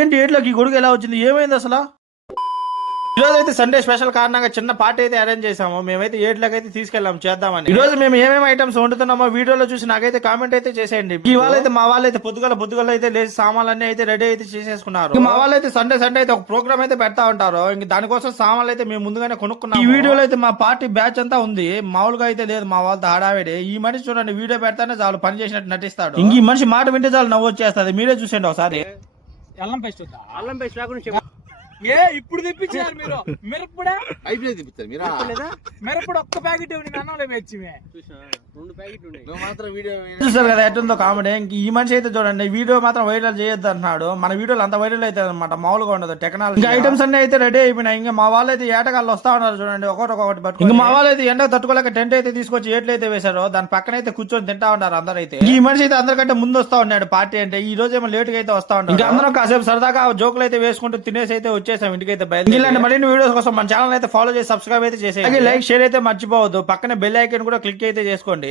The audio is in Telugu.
ఏంటి ఏట్లోకి ఈ గొడుగు ఎలా వచ్చింది? ఏమైంది అసలు? ఈరోజు అయితే సండే స్పెషల్ కారణంగా చిన్న పార్టీ అయితే అరేంజ్ చేసాము. మేమైతే ఏట్లోకి అయితే తీసుకెళ్ళాం చేద్దామని. ఈ రోజు మేము ఏమేమి ఐటమ్స్ వండుతున్నామో వీడియోలో చూసి నాకైతే కామెంట్ అయితే చేసేయండి. ఇవాళ అయితే మా వాళ్ళైతే పొద్దుగల అయితే లేచి సామాన్లు అయితే రెడీ అయితే చేసేసుకున్నారు. మా వాళ్ళైతే సండే అయితే ఒక ప్రోగ్రామ్ అయితే పెడతా ఉంటారు. ఇంక దానికోసం సామాన్లు అయితే మేము ముందుగానే కొనుక్కున్నాం. ఈ వీడియోలో అయితే మా పార్టీ బ్యాచ్ అంతా ఉంది. మామూలుగా అయితే లేదు మా వాళ్ళతో హడావిడి. ఈ మనిషి చూడండి వీడియో పెడతానే చాలు పని చేసినట్టు నటిస్తాడు. ఇంక ఈ మనిషి మాట వింటే చాలు నవ్వు వచ్చేస్తుంది. మీరే చూసేయండి ఒకసారి. అల్లం పేస్ట్ వద్దా? అల్లం పేస్ట్ లేకుండా ఇప్పుడు తెప్పించారు మీరు మిరప్పొడా అయిపోయింది తెప్పిస్తారు మీరు మిరప్పొడి ఒక్క ప్యాకెట్ అన్నంలో వేచ్చిమే 2 ప్యాకెట్లు ఉన్నాయి. నువ్వు మాత్రం వీడియో చూస్తారు కదా ఎట్టుందో కామెడీ. ఇంక ఈ మనిషి అయితే చూడండి వీడియో మాత్రం వైరల్ చేయొద్దు అంటున్నాడు. మన వీడియోలు అంత వైరల్ అయితే అనమాట, మామూలుగా ఉండదు టెక్నాలజీ. ఇంకా ఐటమ్స్ అన్ని అయితే రెడీ అయిపోయినాయి. ఇంకా మా వాళ్ళు అయితే ఏటగాళ్ళు వస్తా ఉన్నారు చూడండి, ఒకటి పట్టుకుని. ఇంకా మా వాళ్ళు అయితే ఎండ తట్టుకోలేక టెంట్ అయితే తీసుకొచ్చి ఏట్లయితే వేశారో దాని పక్కన అయితే కూర్చొని తింటా ఉంటారు అందరూ. అయితే ఈ మనిషి అయితే అందరికంటే ముందు వస్తా ఉన్నాడు పార్టీ అంటే. ఈ రోజు ఏమో లేట్ గా అయితే వస్తా ఉంటాడు. ఇంకా అందరం కాసేపు సరదాగా జోకులు అయితే వేసుకుంటూ తినేసి అయితే వచ్చేసాం ఇంటికైతే బయట. ఇలాంటి మరిన్ని వీడియోస్ కోసం మన ఛానల్ అయితే ఫాలో చేసి సబ్స్క్రైబ్ అయితే చేసేయండి. లైక్ షేర్ అయితే మర్చిపోవద్దు. పక్కన బెల్ ఐకాన్ కూడా క్లిక్ అయితే చేసుకోండి.